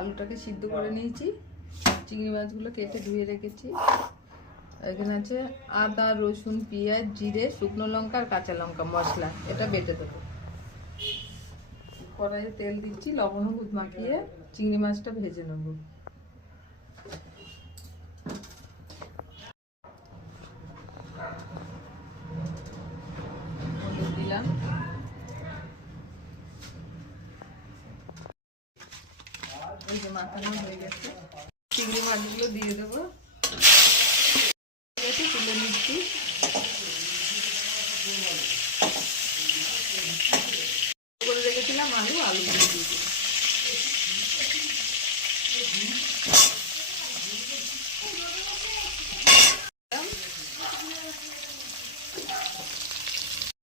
আলুটাকে সিদ্ধ করে নিয়েছি, চিংড়ি মাছগুলো কেটে ধুয়ে রেখেছি। এখানে আছে আদা, রসুন, পেঁয়াজ, জিরে, শুকনো লঙ্কা আর কাঁচা লঙ্কা মশলা, এটা বেটে দেবো। কড়াইয়ে তেল দিচ্ছি, লবণ হলুদ মাখিয়ে চিংড়ি মাছটা ভেজে নেব। হলুদ দিলাম, এই যে মাখানো হয়ে গেছে, চিংড়ি মাছগুলো দিয়ে দেবো। তুলে নিচ্ছি, করে রেখেছিলাম আলুগুলো দিয়ে দিলাম।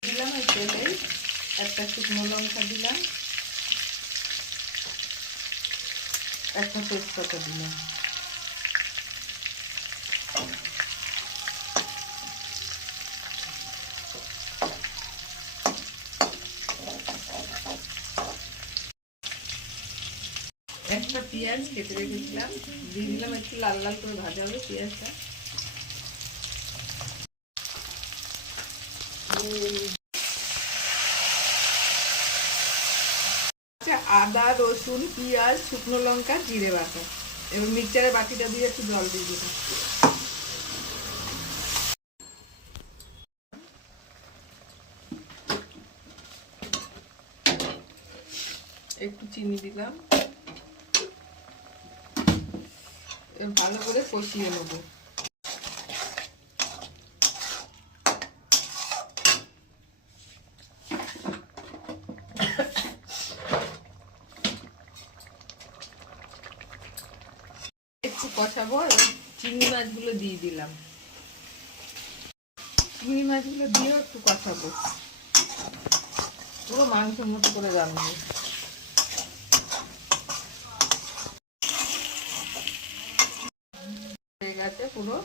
দিলাম এই তেলে একটা শুকনো লঙ্কা দিলাম, একটা তেজপাতা দিলাম, একটা পেঁয়াজ কেটে রেখেছিলাম দিয়ে দিলাম, একটু লাল লাল করে ভাজা হবে পেঁয়াজটা। আদা, রসুন, পেঁয়াজ, শুকনো লঙ্কা, জিরে বাটা, এবার মিক্সচারের বাটিটা দিয়ে একটু জল দিয়ে দিলাম। একটু চিনি দিলাম, ভালো করে কষিয়ে নেবো। একটু কষাবো, চিংড়ি মাছগুলো দিয়ে দিলাম, চিংড়ি মাছগুলো দিয়েও একটু কষাবো, পুরো মাংসের মতো করে রান্নাবো। হয়ে গেছে পুরো,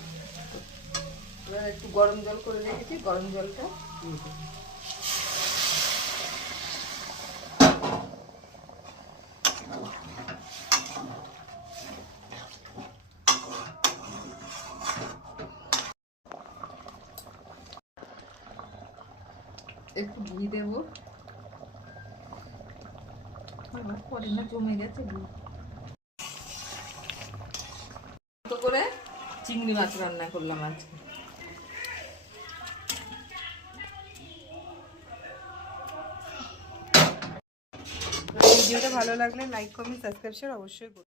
এবার একটু গরম জল করে রেখেছি, গরম জলটা দিয়ে দিই। একটু ঘি দেবো, পরে না জমে গেছে ঘি। করে চিংড়ি মাছ রান্না করলাম আজকে। ভিডিওটা ভালো লাগলে লাইক, কমেন্ট, সাবস্ক্রাইব অবশ্যই করুন।